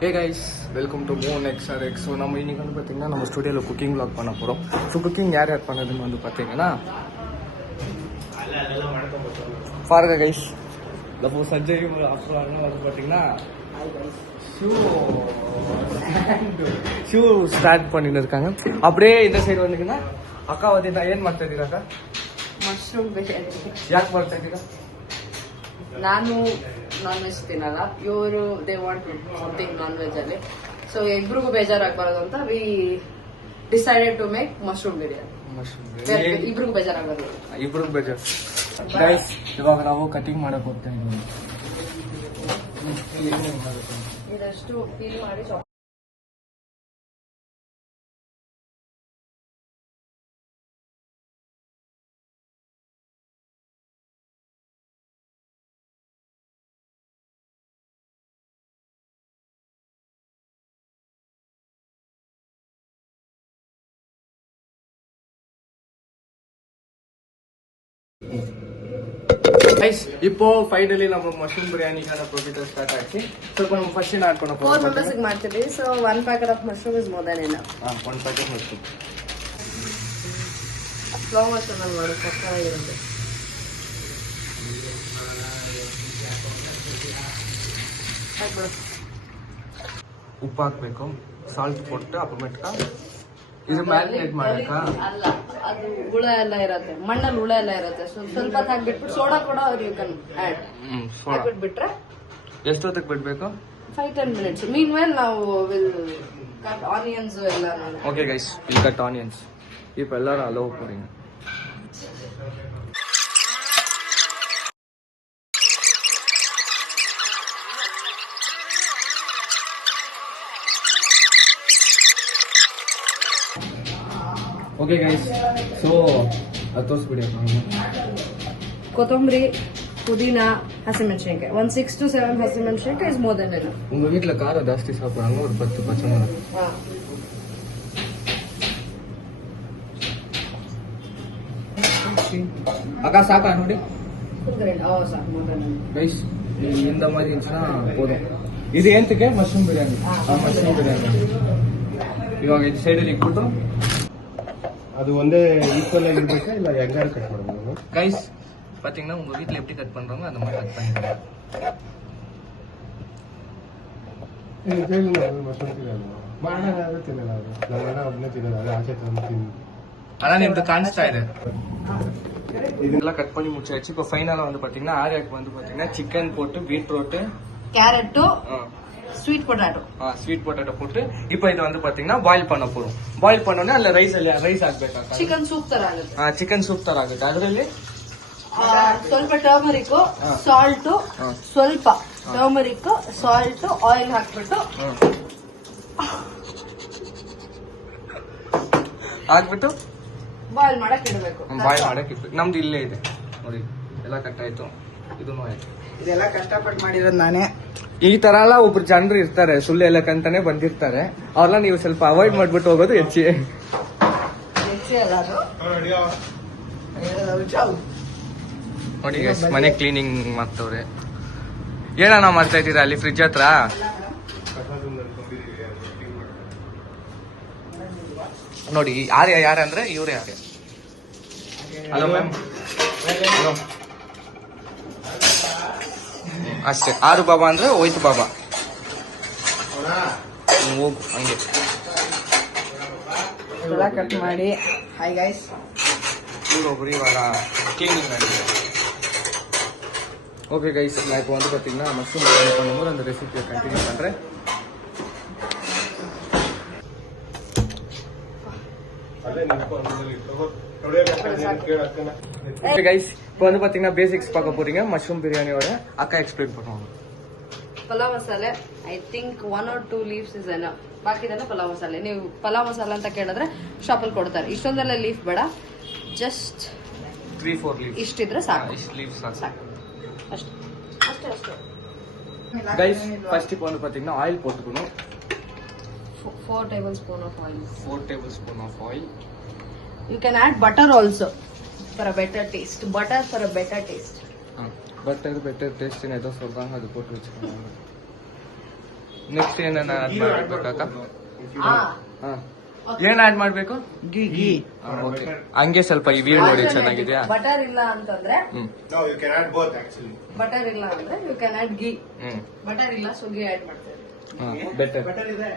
Hey guys, welcome to Moon XRX. So நம்ம இன்றைக்கி வந்து பார்த்திங்கன்னா நம்ம ஸ்டுடியோவில் குக்கிங் vlog பண்ண போகிறோம். ஸோ குக்கிங் யார் பண்ணதுன்னு வந்து பார்த்தீங்கன்னா பாருங்க கைஸ், இப்போ சஞ்சய் அப்புறம் வந்து பார்த்தீங்கன்னா ஷூ ஸ்டார்ட் பண்ணிட்டு இருக்காங்க. அப்படியே இந்த ಸೈಡ್ ಬಂದಿங்கன்னா ಅಕ್ಕ ಅವತ್ತಿಂದ ಏನು ಮಾಡ್ತಾ ಇದ್ದೀರಾ ಅಕ್ಕ? ಮಶ್ರೂಮ್ ಬಿರಿಯಾನಿ. ಯಾಕೆ ಮಾಡ್ತಾ ಇದ್ದೀರಾ? ನಾನು ನಾನ್ ವೆಜ್ ತಿನ್ನಲ್ಲ, ಇವರು they want something non veg ಅಲ್ಲಿ. ಸೊ ಇಬ್ರಿಗೂ ಬೇಜಾರಾಗಬಾರದು ಅಂತ we decided to make mushroom biryani. ಇಬ್ರಿಗೂ ಬೇಜಾರಾಗಬಾರದು. ಇಬ್ರಿಗೂ ಬೇಜಾರು. ಗೈಸ್, ಇವಾಗ ನಾವು ಕಟಿಂಗ್ ಮಾಡಕ್ ಹೋಗ್ತಾ ಇದ್ದೀವಿ. ಇದಷ್ಟು ಪೀಲ್ ಮಾಡಿ ಗೈಸ್, இப்போ ಫೈನಲಿ ನಮ್ಮ ಮಶ್ರೂಮ್ ಬಿರಿಯಾನಿಗಾದ ಪ್ರೊಸೀಜರ್ ಸ್ಟಾರ್ಟ್ ಆಯ್ತು. ಸ್ವಲ್ಪ ನಮ್ಮ ಫಸ್ಟ್ ಏನು ಹಾಕೊಂಡು 4 ಮೆಂಬರ್ಸ್ ಮಾಡ್ತೀವಿ. So 1 packet of mushroom is more than enough. 1 packet mushroom slow motion ಅಲ್ಲಿ ಮಾಡಿ ಸಕ್ಕತ್ತಾಗಿರುತ್ತೆ. ಉಪ್ಪು ಹಾಕ್ಬೇಕು, ಸಾಲ್ಟ್ ಕೊಟ್ಟು ಅಪ್ಪಮೆಟ್ಕ ಇದು ಮ್ಯಾರಿನೇಟ್ ಮಾಡಕ್ಕ. ಅಲ್ಲ, ಅದು ಹುಳ ಎಲ್ಲ ಇರುತ್ತೆ, ಮಣ್ಣಲ್ಲಿ ಹುಳ ಎಲ್ಲ ಇರುತ್ತೆ. ಸ್ವಲ್ಪ ಹಾಕ್ಬಿಟ್ಬಿಟ್ಟು ಸೋಡಾ ಕೂಡ ಯು ಕ್ಯಾನ್ ಆಡ್ ಹಾಕ್ಬಿಟ್ಬಿಟ್ರೆ. ಎಷ್ಟೊತ್ತಿಗೆ ಬಿಡ್ಬೇಕು? 5-10 minutes. ಮೀನ್ ವೇಲ್ ನಾವು ವಿಲ್ ಕಟ್ ಆನಿಯನ್ಸ್ ಎಲ್ಲ. Okay guys, will cut onions. இப்போ எல்லாரும் அலோவ் போறீங்க. ಓಕೆ ಗೈಸ್, ಸೊ ಅದು ತೋರಿಸ್ಬಿಡಿ. ಕೊತ್ತಂಬರಿ, புதினா, ಹಸಿಮೆಣಸಿನಕಾಯಿ 6 to 7 ಹಸಿಮೆಣಸಿನಕಾಯಿ ಇಸ್ ಮೋರ್ ದನ್ ಎನಫ್. உங்க வீட்ல காரம் ಜಾಸ್ತಿ சாப்பிடுறாங்க, ஒரு 10 பச்சை மிளகாய். அக்கா சாக்கா ನೋಡಿ ಗೈಸ್, இந்த மாதிரி இருந்துச்சுன்னா போதும். ಇದು ಎಂತಕ್ಕೆ? ಮಶ್ರೂಮ್ ಬಿರಿಯಾನಿ. ಮಶ್ರೂಮ್ ಬಿರಿಯಾನಿ ಇವಾಗ ಇದು ಸೈಡಲ್ಲಿ ಇಟ್ಬಿಟ್ಟು அது வந்து ஈக்குவலா இருக்கா இல்ல எங்காரு கட் பண்ணணும்? கைஸ் பாத்தீங்கன்னா உங்க வீட்ல எப்படி கட் பண்றாங்க அந்த மாதிரி கட் பண்ணிடுங்க. இது தேவையில்லை மஷ்ரூம் ತಿನ್ನಲ್ಲ, ಮಾಡಾಗ ತಿನ್ನಲ್ಲ. ನಾನು ಒಬ್ಬನೇ ತಿನ್ನಲ್ಲ, ಅದು ಆಚೆ ತಂದು ತಿನ್ನು. அதான் ನಿಮ್ದು ಕಾಣಿಸ್ತಾ ಇದೆ. ಇದೆಲ್ಲ ಕಟ್ பண்ணி முடிச்சாச்சு. இப்போ ஃபைனலா வந்து பாத்தீங்கன்னா ஆரியாக்கு வந்து பாத்தீங்கன்னா சிக்கன் போட்டு beetroot, carrot, sweet potato sweet potato போட்டு இப்போ இது வந்து பாத்தீங்கன்னா ಬಾಯ್ಲ್ பண்ண போறோம். ಬಾಯ್ಲ್ பண்ணோನೆ ಅಲ್ಲ ರೈಸ್ ಹಾಕ್ಬೇಕಾ? ಚಿಕನ್ ಸೂಪ್ ತರ ಆಗುತ್ತೆ. ಚಿಕನ್ ಸೂಪ್ ತರ ಆಗುತ್ತೆ. ಅದರಲ್ಲಿ ಸ್ವಲ್ಪ ಟರ್ಮರಿಕ್, ಸಾಲ್ಟ್, ಸ್ವಲ್ಪ ಟರ್ಮರಿಕ್, ಸಾಲ್ಟ್, ಆಯಿಲ್ ಹಾಕ್ಬಿಟ್ಟು ಬಾಯ್ಲ್ ಮಾಡಕ್ ಇಡಬೇಕು. ಬಾಯ್ಲ್ ಮಾಡಕ್ ಇಟ್ಟು ನಮ್ದು ಇಲ್ಲೇ ಇದೆ ನೋಡಿ, ಎಲ್ಲ ಕಟ್ ಆಯ್ತು. ಇದನ್ನು ಆಯ್ತು. ಇದೆಲ್ಲ ಕಷ್ಟಪಟ್ಟು ಮಾಡಿರೋದು ನಾನೇ. ಈ ತರ ಎಲ್ಲ ಒಬ್ರು ಜನರು ಇರ್ತಾರೆ, ಸುಳ್ಳು ಹೇಳಕ್ಕಂತಾನೆ ಬಂದಿರ್ತಾರೆ. ಅವ್ರನ್ನ ನೀವು ಸ್ವಲ್ಪ ಅವಾಯ್ಡ್ ಮಾಡ್ಬಿಟ್ಟು ಹೋಗೋದು ಹೆಚ್ಚಿ. ನೋಡಿ ಗೈಸ್, ಮನೆ ಕ್ಲೀನಿಂಗ್ ಮಾಡ್ತವ್ರೆ. ಏನಣ್ಣ ಮಾಡ್ತಾ ಇದ್ದೀರಾ ಅಲ್ಲಿ ಫ್ರಿಡ್ಜ್ ಹತ್ರ? ನೋಡಿ ಯಾರ ಅಂದ್ರೆ ಇವ್ರೆ ಯಾರೇ. Hello ma'am. ಹಲೋ. ಅಷ್ಟೇ, 6 ಬಾಬಾ ಅಂದ್ರೆ ಹೋಯ್ತು ಬಾಬಾ. ಹೋಗು ಹಂಗೆ ಎಲ್ಲ ಕಟ್ ಮಾಡಿ. ಹಾಯ್ ಗೈಸ್, ஒவ்வொரு இವಾಗ கிளீனிங் ஆகிடுது. ஓகே கைஸ், நான் இப்போ வந்து பார்த்தீங்கன்னா மஷ்ரூம் பிரியாணி பண்ணும்போது அந்த ரெசிபியை கண்டினியூ பண்ணுறேன். ஓகே கைஸ், இப்போ வந்து பார்த்தீங்கன்னா பேசிக்ஸ் பார்க்க போறீங்க. மஷ்ரூம் பிரியாணியோட அக்கா எக்ஸ்பிளைன் பண்ணுவாங்க. Pulao masala I think 1 or 2 leaves is enough. ಬಾಕಿದೆಲ್ಲ ಪಲಾವ್ ಮಸಾಲೆ. ನೀವು ಪಲಾವ್ ಮಸಾಲೆ ಅಂತ ಕೇಳಿದ್ರೆ ಶಾಪಲ್ಲಿ ಕೊಡ್ತಾರೆ. ಇಷ್ಟೊಂದೆಲ್ಲ ಲೀಫ್ ಬೇಡ, ಜಸ್ಟ್ 3-4 ಲೀವ್ಸ್ ಇಷ್ಟಿದ್ರೆ ಸಾಕು. ಇಷ್ಟು ಲೀವ್ಸ್ ಸಾಕು ಅಷ್ಟೇ ಅಷ್ಟೇ ಅಷ್ಟೇ. கைஸ், ஃபர்ஸ்ட் இப்போ வந்து பார்த்தீங்கன்னா ஆயில் போட்டுக்கணும். 4 tablespoon of oil. 4 tablespoon of oil. You can add butter also for a better taste. Butter for a better taste. Butter better டேஸ்ட்னு ஏதோ சொல்றாங்க, அது போட்டு வச்சுக்கோங்க. ನೆಕ್ಸ್ಟ್ ಏನನ್ನ ಆಡ್ ಮಾಡ್ಬೇಕಕ್ಕ? ಆ, ಹಾ. ಏನ್ ಆಡ್ ಮಾಡ್ಬೇಕು? ಗೀ ಗೀ ಓಕೆ. ಹಂಗೆ ಸ್ವಲ್ಪ ಈ ವ್ಯೂ ನೋಡಿ ಚೆನ್ನಾಗಿದ್ಯಾ? ಬಟರ್ ಇಲ್ಲ ಅಂತಂದ್ರೆ hmm No, you can add both actually. Butter ಇಲ್ಲ ಅಂದ್ರೆ you can add ghee. Hmm butter ಇಲ್ಲ ಸೊ ಗೀ ಆಡ್ ಮಾಡ್ತೇವೆ. ಬೆಟರ್. Butter ಇದೆ.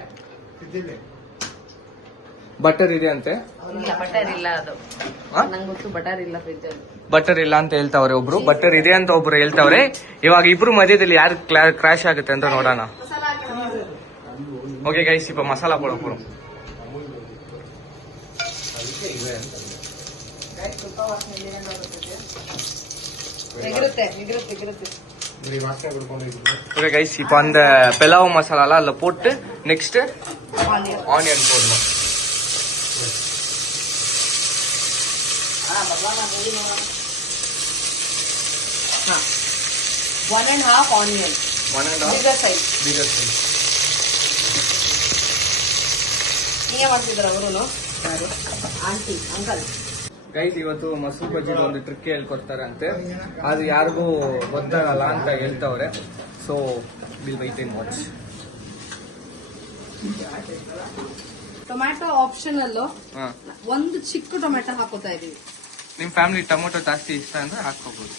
ಇದಿದೆ. ಬಟರ್ ಇದೆ ಅಂತೆ. ಇಲ್ಲ ಬಟರ್ ಇಲ್ಲ ಅದು. ಹಾ? ನಂಗೆ ಗೊತ್ತು ಬಟರ್ ಇಲ್ಲ ಫ್ರಿಜ್ ಅಲ್ಲಿ. ಬಟರ್ ಇಲ್ಲ ಅಂತ ಹೇಳ್ತಾವ್ರೆ ಒಬ್ರು, ಬಟರ್ ಇದೆ ಅಂತ ಒಬ್ರು ಹೇಳ್ತಾವ್ರೆ. ಇವಾಗ ಇಬ್ರು ಮಧ್ಯದಲ್ಲಿ ಯಾರು ಕ್ರಾಶ್ ಆಗುತ್ತೆ ಅಂತ ನೋಡೋಣ. ಓಕೆ ಗೈಸ್, ಇಪ್ಪ ಮಸಾಲಾ ಪೊಡೋ எகிருத்தே இப்படி வாசனை கொடுக்கணும் இது. ஓகே கைஸ், இப்போ அந்த பெலாவ் மசாலாலாம் அதில் போட்டு நெக்ஸ்ட் ஆனியன் ஆனியன் போடணும். हाँ 1.5 onion 1.5 bigger size. Bigger size. ನೀವೇ ಮಾಡ್ತಿದ್ರ ಅವರು ಆಂಟಿ ಅಂಕಲ್. ಗೈಸ್, ಇವತ್ತು ಮೊಸರು ಬಜ್ಜಿಗೆ ಒಂದು ಟ್ರಿಕ್ ಹೇಳ್ಕೊಡ್ತಾರೆ ಅಂತೆ. ಅದು ಯಾರಿಗೂ ಗೊತ್ತಾಗಲ್ಲ ಅಂತ ಹೇಳ್ತಾವ್ರೆ. So will wait and watch. Tomato optional. ಹಾ, ಒಂದು ಚಿಕ್ಕ ಟೊಮ್ಯಾಟೊ ಹಾಕೋತಾ ಇದೀವಿ. ನಿಮ್ ಫ್ಯಾಮಿಲಿ ಟೊಮೊಟೊ ಜಾಸ್ತಿ ಇಷ್ಟ ಅಂದ್ರೆ ಹಾಕೋಬಹುದು.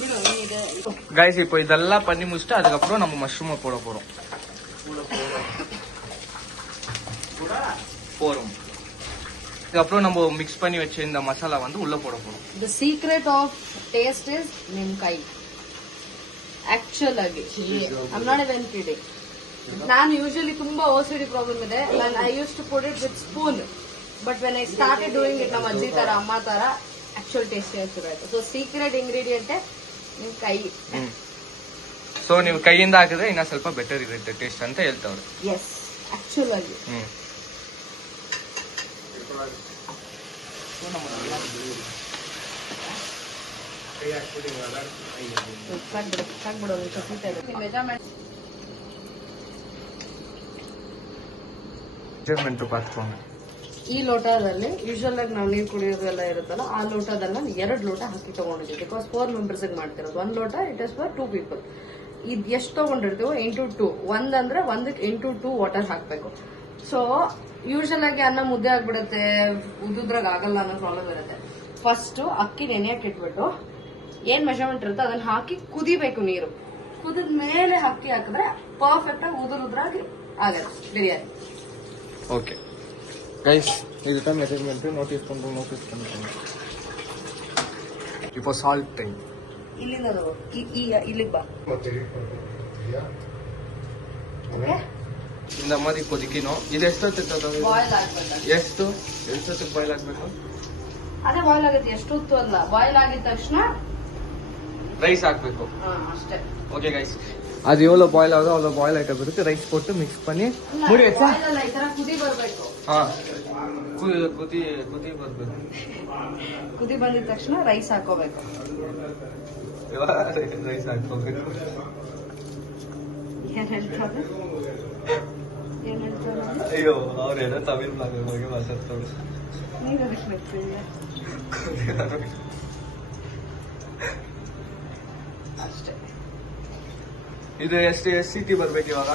ಬಿಡು ಏನಿದೆ கைஸ், இப்போ இதெல்லாம் பண்ணி முடிச்சுட்டு அதுக்கப்புறம் நம்ம மஷ்ரூமை போட போறோம். அதுக்கப்புறம் நம்ம மிக்ஸ் பண்ணி வச்ச இந்த மசாலா வந்து உள்ள போட போறோம். The secret of taste is ನಿಮ್ಕಾಯಿ. ಆಕ್ಚುಲ್ ಆಗಿ ಐ ನಾಟ್ ಇವನ್ ಕಿಡಿಂಗ್. ನಾನು ಯೂಶಲಿ ತುಂಬಾ OCD ಪ್ರಾಬ್ಲಮ್ ಇದೆ. I use to put it with spoon, but when I started doing it ನಮ್ಮ ಅಜ್ಜಿ ತರ ಅಮ್ಮ ತರ ಆಕ್ಚುಲ್ ಟೇಸ್ಟ್ ಶುರು ಆಯ್ತು. ಸೊ ಸೀಕ್ರೆಟ್ ಇಂಗ್ರೀಡಿಯಂಟ್ ನಿಮ್ ಕೈ. ಸೊ ನೀವು ಕೈಯಿಂದ ಹಾಕಿದ್ರೆ ಇನ್ನ ಸ್ವಲ್ಪ ಬೆಟರ್ ಇರುತ್ತೆ ಟೇಸ್ಟ್ ಅಂತ ಹೇಳ್ತಾವ್ರೆ. ಎಸ್, ಆಕ್ಚುಲ್ ಆಗಿ. ಮೆಜರ್ಮೆಂಟ್ ಪಾತ್ಕೊಂಡ ಈ ಲೋಟದಲ್ಲಿ ಯೂಶಲ್ ಆಗಿ ನಾವು ನೀರು ಕುಡಿಯೋದೆಲ್ಲ ಇರುತ್ತಲ್ಲ, ಆ ಲೋಟದಲ್ಲಿ ನಾನು 2 ಲೋಟ ಹಾಕಿ ತಗೊಂಡಿದ್ದೆ. ಬಿಕಾಸ್ 4 ಮೆಂಬರ್ಸ್ ಮಾಡ್ತಿರೋದು. 1 ಲೋಟ ಇಟ್ ಇಸ್ ಫಾರ್ 2 ಪೀಪಲ್. ಇದ್ ಎಷ್ಟು ತಗೊಂಡಿರ್ತೀವೋ 8-2 ಒಂದಂದ್ರೆ 1ಕ್ಕೆ 8-2 ವಾಟರ್ ಹಾಕ್ಬೇಕು. ಸೊ ಯೂಶಲ್ ಆಗಿ ಅನ್ನ ಮುದ್ದೆ ಆಗ್ಬಿಡುತ್ತೆ, ಉದ್ರಾಗ ಆಗಲ್ಲ ಅನ್ನೋ ಪ್ರಾಬ್ಲಮ್ ಇರುತ್ತೆ. ಫಸ್ಟ್ ಅಕ್ಕಿ ನೆನೆಯಕ್ಕೆ ಇಟ್ಬಿಟ್ಟು ಏನ್ ಮೆಜರ್ಮೆಂಟ್ ಇರುತ್ತೆ ಅದನ್ನ ಹಾಕಿ ಕುದಿಬೇಕು. ನೀರು ಕುದಿದ ಮೇಲೆ ಅಕ್ಕಿ ಹಾಕಿದ್ರೆ ಪರ್ಫೆಕ್ಟ್ ಆಗಿ ಉದುರಾಗಿ ಆಗತ್ತೆ ಬಿರಿಯಾನಿ. ಓಕೆ ಗೈಸ್, இதுதான் மெஷர்மெண்ட். நோட்டீஸ் பண்றோம். இப்போ சால்ட் டைம். ಇಲ್ಲಿಂದ ತಗೋ. ಇಲ್ಲಿಗೆ ಬಾ. ಮತ್ತೆ ಇದೆಯಾ? ಓಕೆ, இந்த மாதிரி கொதிக்கணும். ಇದು ಎಷ್ಟೊತ್ತಿಗೆ ಬಾಯ್ಲ್ ಆಗ್ಬೇಕು. ಎಷ್ಟೊತ್ತಿಗೆ ಬಾಯ್ಲ್ ಆಗ್ಬೇಕು? ಅದೇ ಬಾಯ್ಲ್ ಆಗುತ್ತೆ. ಎಷ್ಟೊತ್ತು ಅಲ್ಲ, ಬಾಯ್ಲ್ ಆಗಿದ ತಕ್ಷಣ ರೈಸ್ ಹಾಕ್ಬೇಕು. ಅಷ್ಟೇ. ஓகே கைஸ், அது எவ்வளோ பாயில் ஆகுதோ அவ்வளோ பாயில் ஆகிட்ட பிறகு ரைஸ் போட்டு மிக்ஸ் பண்ணி மூடி வச்சா ಬಾಯ್ಲ್ ಅಲ್ಲ, ಈ ತರ ಕುದಿ ಬರ್ಬೇಕು. ಕುದಿ ಬರ್ಬೇಕು. ಕುದಿ ಬಂದಿದ ತಕ್ಷಣ ರೈಸ್ ಹಾಕೋಬೇಕು. ರೈಸ್ ಹಾಕೋಬೇಕು. ಏನ್ ಹೇಳ್ತಾರೆ ಅಯ್ಯೋ, ಅವ್ರೇನೋ ತಮಿಳ್ ಬಗ್ಗೆ ಮಾತಾಡ್ತಾರೆ. ನೀನು ಅದಕ್ಕೆ ನಗ್ತಿದ್ಯಾ? ಇದು ಎಷ್ಟು ಸಿಟಿ ಬರ್ಬೇಕು ಇವಾಗ?